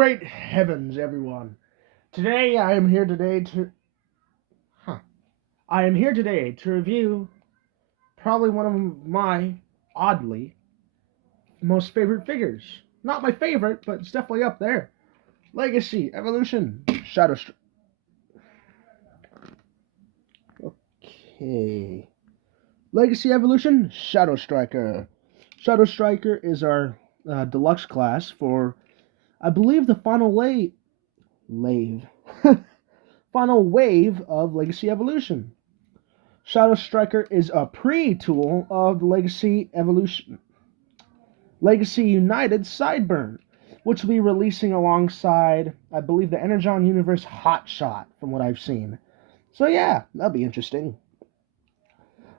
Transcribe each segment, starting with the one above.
Great heavens, everyone. Today I am here today to I am here today to review probably one of my oddly most favorite figures. Not my favorite, but it's definitely up there. Legacy, Evolution, Shadowstriker. Okay. Legacy Evolution, Shadowstriker. Shadowstriker is our deluxe class for, I believe, the final wave of Legacy Evolution. Shadowstriker is a pre-tool of the Legacy United Sideburn, which will be releasing alongside, I believe, the Energon Universe Hotshot, from what I've seen. So yeah, that'll be interesting.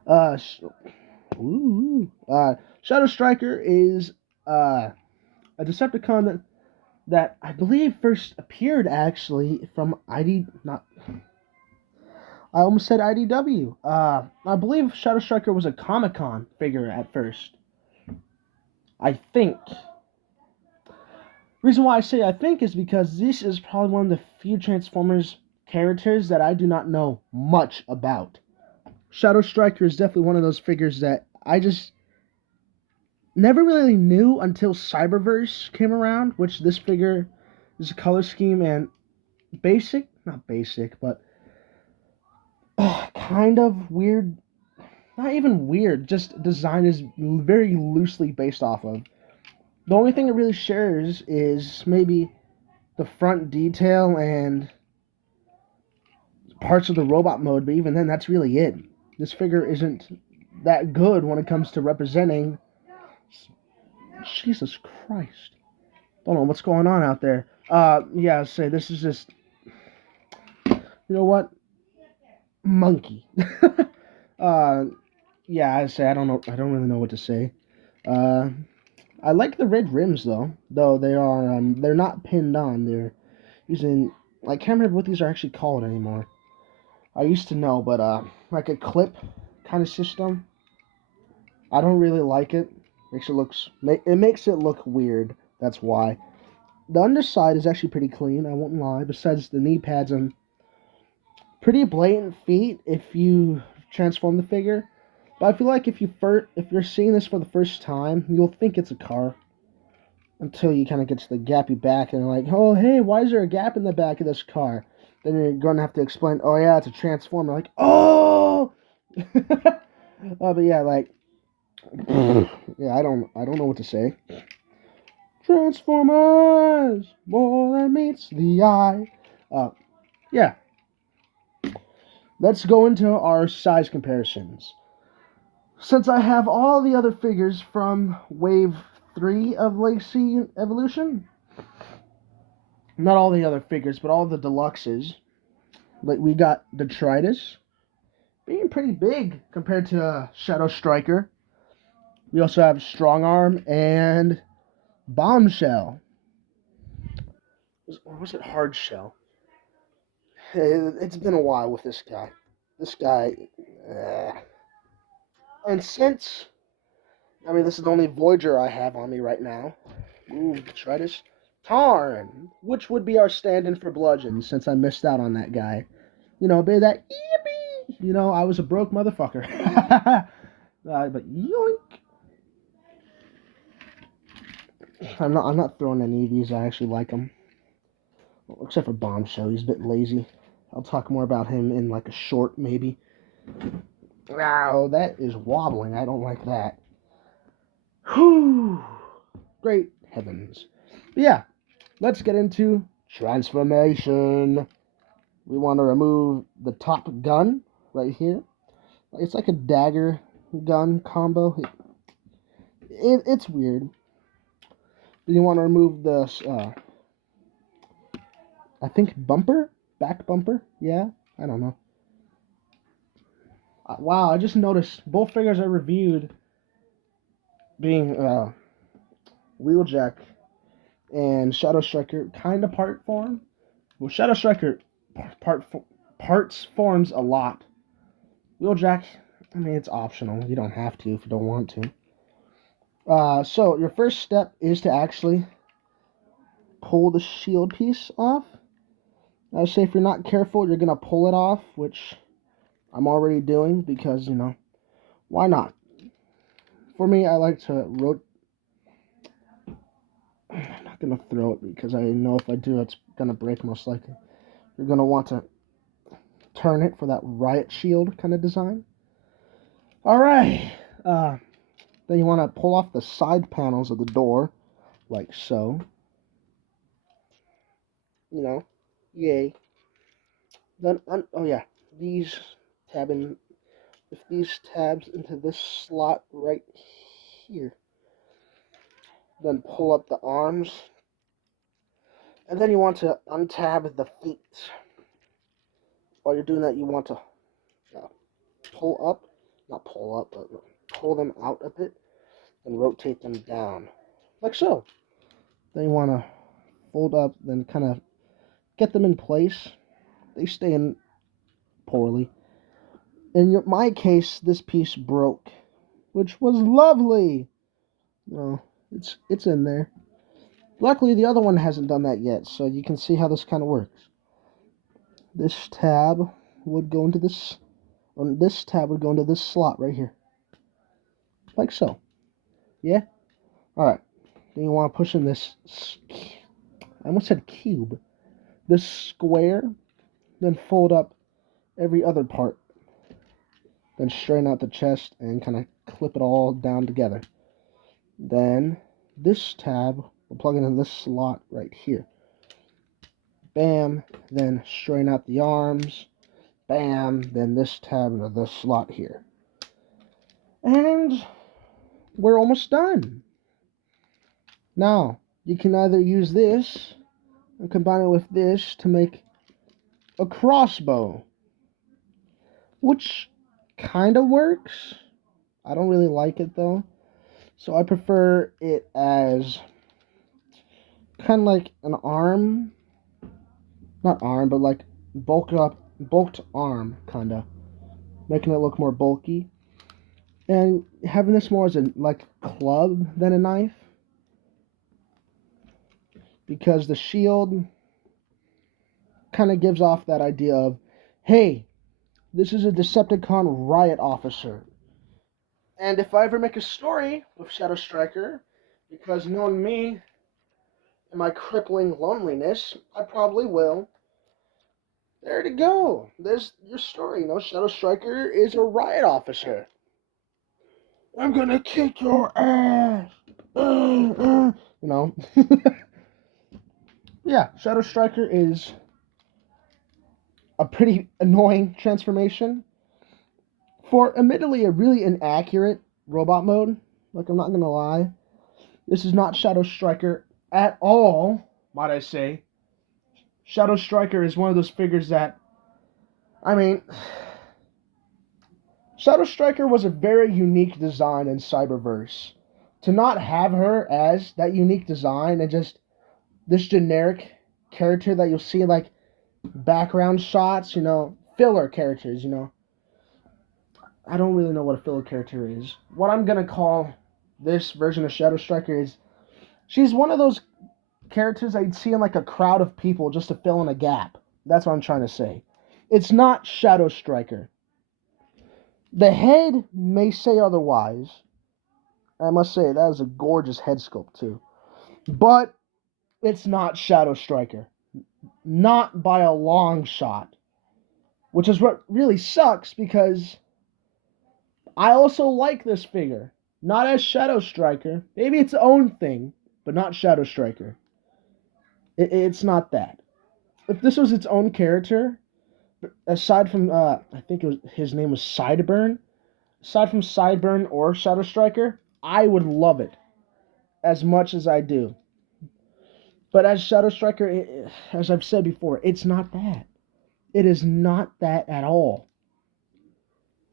Shadowstriker is a Decepticon that I believe first appeared actually from not. I almost said IDW. I believe Shadowstriker was a Comic-Con figure at first. I think. Reason why I say I think is because this is probably one of the few Transformers characters that I do not know much about. Shadowstriker is definitely one of those figures that I just never really knew until Cyberverse came around, which this figure is a color scheme and not basic, but kind of weird. Not even weird, just design is very loosely based off of. The only thing it really shares is maybe the front detail and parts of the robot mode, but even then, that's really it. This figure isn't that good when it comes to representing. Jesus Christ. Don't know what's going on out there. Yeah, say this is just. You know what? Monkey. Yeah, I say I don't know. I don't really know what to say. I like the red rims though they're not pinned on. They're using, I can't remember what these are actually called anymore. I used to know, but like a clip kind of system. I don't really like it. It makes it look weird. That's why. The underside is actually pretty clean. I won't lie. Besides the knee pads and pretty blatant feet if you transform the figure. But I feel like if you're seeing this for the first time, you'll think it's a car until you kind of get to the gappy back and like, oh hey, why is there a gap in the back of this car? Then you're gonna have to explain, oh yeah, it's a transformer. Like, oh, but yeah, like, yeah, I don't know what to say. Transformers, more than meets the eye. Yeah. Let's go into our size comparisons. Since I have all the other figures from Wave 3 of Legacy Evolution, not all the other figures, but all the deluxes, like we got Detritus, being pretty big compared to Shadowstriker. We also have Strong Arm and Bombshell. Or was it Hard Shell? It's been a while with this guy. And since, I mean, this is the only Voyager I have on me right now. Ooh, Detritus. Tarn, which would be our stand-in for Bludgeon, since I missed out on that guy. You know, be that yippee. You know, I was a broke motherfucker. But yoink. I'm not throwing any of these. I actually like them. Well, except for Bombshell, he's a bit lazy. I'll talk more about him in like a short, maybe. Wow, that is wobbling. I don't like that. Whew. Great heavens. But yeah, let's get into transformation. We want to remove the top gun right here. It's like a dagger gun combo. It's weird. Then you want to remove the, I think back bumper. Yeah, I don't know. Wow, I just noticed both figures I reviewed being Wheeljack and Shadowstriker kind of part form. Well, Shadowstriker parts forms a lot. Wheeljack, I mean, it's optional. You don't have to if you don't want to. So your first step is to actually pull the shield piece off. I would say if you're not careful, you're going to pull it off, which I'm already doing because, you know, why not? For me, I like to rotate. I'm not going to throw it because I know if I do, it's going to break most likely. You're going to want to turn it for that riot shield kind of design. Alright. Then you want to pull off the side panels of the door, like so. You know, yay. Then, oh yeah, these if these tabs into this slot right here. Then pull up the arms. And then you want to untab the feet. While you're doing that, you want to pull up, not pull up, but pull them out a bit and rotate them down, like so. Then you want to fold up, then kind of get them in place. They stay in poorly. In my case, this piece broke, which was lovely. No, it's in there. Luckily, the other one hasn't done that yet, so you can see how this kind of works. This tab would go into this, or this tab would go into this slot right here, like so. Yeah. All right. Then you want to push in this. I almost said cube. This square. Then fold up every other part. Then straighten out the chest and kind of clip it all down together. Then this tab will plug into this slot right here. Bam. Then straighten out the arms. Bam. Then this tab into this slot here. And we're almost done. Now, you can either use this and combine it with this to make a crossbow, which kind of works. I don't really like it though, so I prefer it as kind of like an arm, not arm, but like bulked arm, kind of making it look more bulky, and having this more as a like club than a knife, because the shield kind of gives off that idea of, hey, this is a Decepticon riot officer. And if I ever make a story with Shadowstriker, because knowing me and my crippling loneliness, I probably will. There to go. There's your story. You know, Shadowstriker is a riot officer. I'm gonna kick your ass. You know. Yeah, Shadowstriker is a pretty annoying transformation for admittedly a really inaccurate robot mode. Like, I'm not gonna lie. This is not Shadowstriker at all, might I say. Shadowstriker is one of those figures that, I mean, Shadowstriker was a very unique design in Cyberverse. To not have her as that unique design and just this generic character that you'll see in like background shots, you know, filler characters, you know. I don't really know what a filler character is. What I'm gonna call this version of Shadowstriker is she's one of those characters I'd see in like a crowd of people just to fill in a gap. That's what I'm trying to say. It's not Shadowstriker. The head may say otherwise. I must say, that is a gorgeous head sculpt too. But it's not Shadowstriker. Not by a long shot. Which is what really sucks because I also like this figure. Not as Shadowstriker. Maybe its own thing, but not Shadowstriker. It's not that. If this was its own character, aside from, I think his name was Sideburn. Aside from Sideburn or Shadowstriker, I would love it as much as I do. But as Shadowstriker, as I've said before, it's not that. It is not that at all.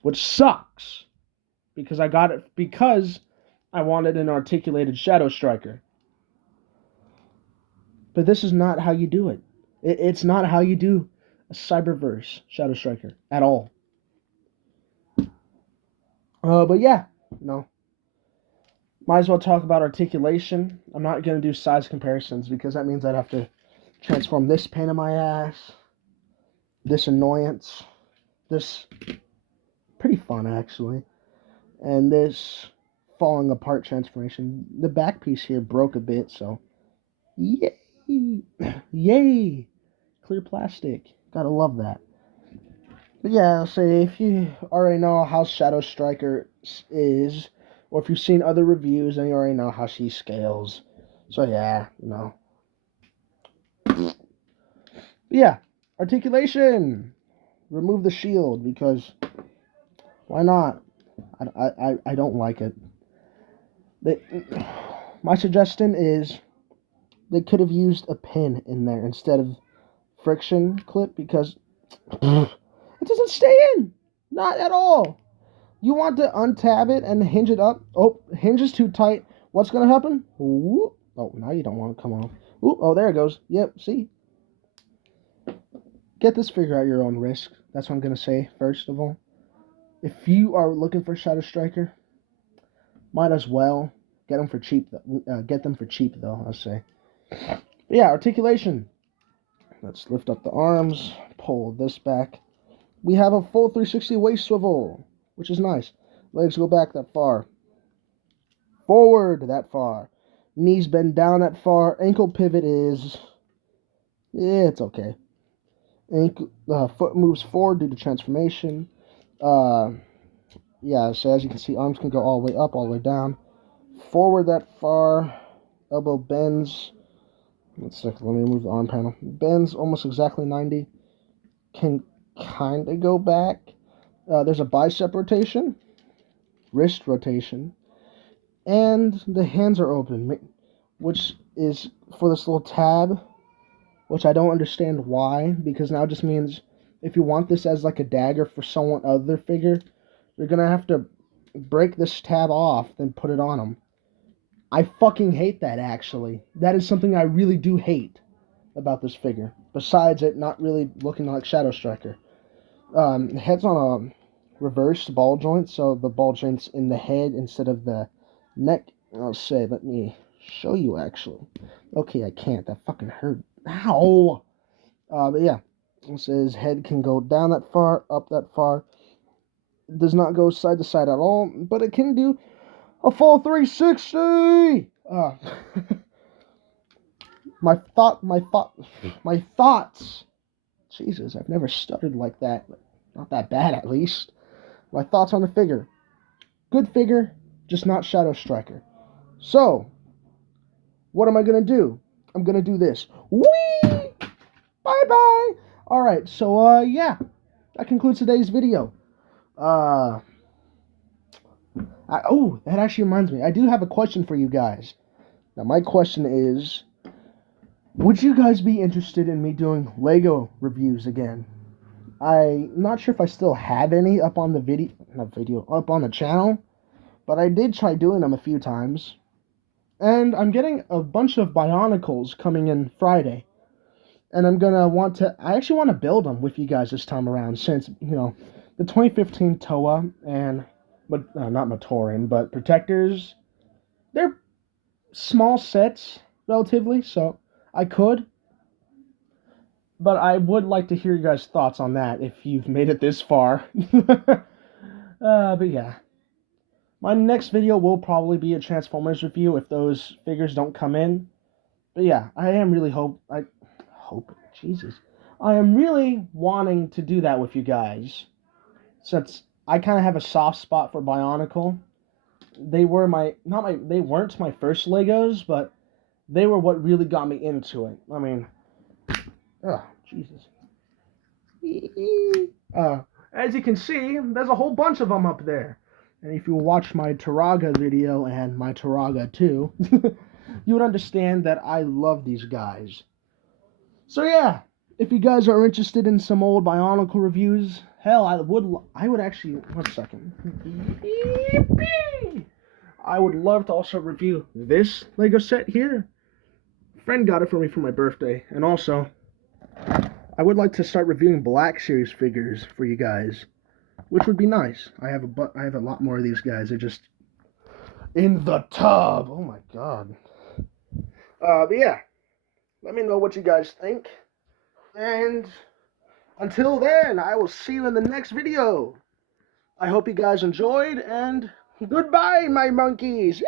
Which sucks. Because I got it because I wanted an articulated Shadowstriker. But this is not how you do it. It's not how you do a Cyberverse Shadowstriker at all. But yeah, no. Might as well talk about articulation. I'm not going to do size comparisons because that means I'd have to transform this pain in my ass, this annoyance, this pretty fun actually, and this falling apart transformation. The back piece here broke a bit, so yay! Yay! Clear plastic. Gotta love that. But yeah, I'll say if you already know how Shadowstriker is, or if you've seen other reviews, then you already know how she scales. So yeah, you know. But yeah, articulation. Remove the shield because why not? I don't like it. My suggestion is they could have used a pin in there instead of friction clip because it doesn't stay in. Not at all. You want to untab it and hinge it up. Oh, hinge is too tight. What's going to happen? Ooh. Oh, now you don't want to come off. Ooh, oh, there it goes. Yep, see? Get this figure at your own risk. That's what I'm going to say, first of all. If you are looking for Shadowstriker, might as well get them for cheap. Get them for cheap, though, I'll say. But yeah, articulation. Let's lift up the arms, pull this back. We have a full 360 waist swivel, which is nice. Legs go back that far. Forward that far. Knees bend down that far. Ankle pivot is... yeah, it's okay. Ankle, foot moves forward due to transformation. Yeah, so as you can see, arms can go all the way up, all the way down. Forward that far. Elbow bends. Let's see, let me remove the arm panel. Bends almost exactly 90. Can kind of go back. There's a bicep rotation, wrist rotation, and the hands are open, which is for this little tab, which I don't understand why, because now it just means if you want this as like a dagger for someone other figure, you're going to have to break this tab off, then put it on them. I fucking hate that, actually. That is something I really do hate about this figure, besides it not really looking like Shadowstriker. The head's on a reversed ball joint, so the ball joint's in the head instead of the neck. I'll say, let me show you, actually. Okay, I can't. That fucking hurt. Ow! But yeah, it says head can go down that far, up that far. It does not go side to side at all, but it can do a full 360! My thoughts. Jesus, I've never stuttered like that. Not that bad, at least. My thoughts on the figure. Good figure, just not Shadowstriker. So, what am I going to do? I'm going to do this. Whee! Bye-bye! Alright, so, yeah. That concludes today's video. Oh, that actually reminds me. I do have a question for you guys. Now, my question is, would you guys be interested in me doing Lego reviews again? I'm not sure if I still have any up on the up on the channel, but I did try doing them a few times. And I'm getting a bunch of Bionicles coming in Friday. And I actually want to build them with you guys this time around, since, you know, the 2015 Toa and, not Matoran, but Protectors, they're small sets, relatively, so I could. But I would like to hear your guys' thoughts on that if you've made it this far. But yeah. My next video will probably be a Transformers review if those figures don't come in. But yeah, I am really I am really wanting to do that with you guys. Since I kind of have a soft spot for Bionicle. They were they weren't my first Legos, but they were what really got me into it. I mean, oh, Jesus. As you can see, there's a whole bunch of them up there. And if you watch my Taraga video and my Taraga 2, you would understand that I love these guys. So yeah, if you guys are interested in some old Bionicle reviews, hell, I would actually, 1 second. I would love to also review this Lego set here. A friend got it for me for my birthday, and also, I would like to start reviewing Black Series figures for you guys, which would be nice. I have a lot more of these guys. in the tub. Oh my god. But yeah, let me know what you guys think. And until then, I will see you in the next video. I hope you guys enjoyed, and goodbye, my monkeys.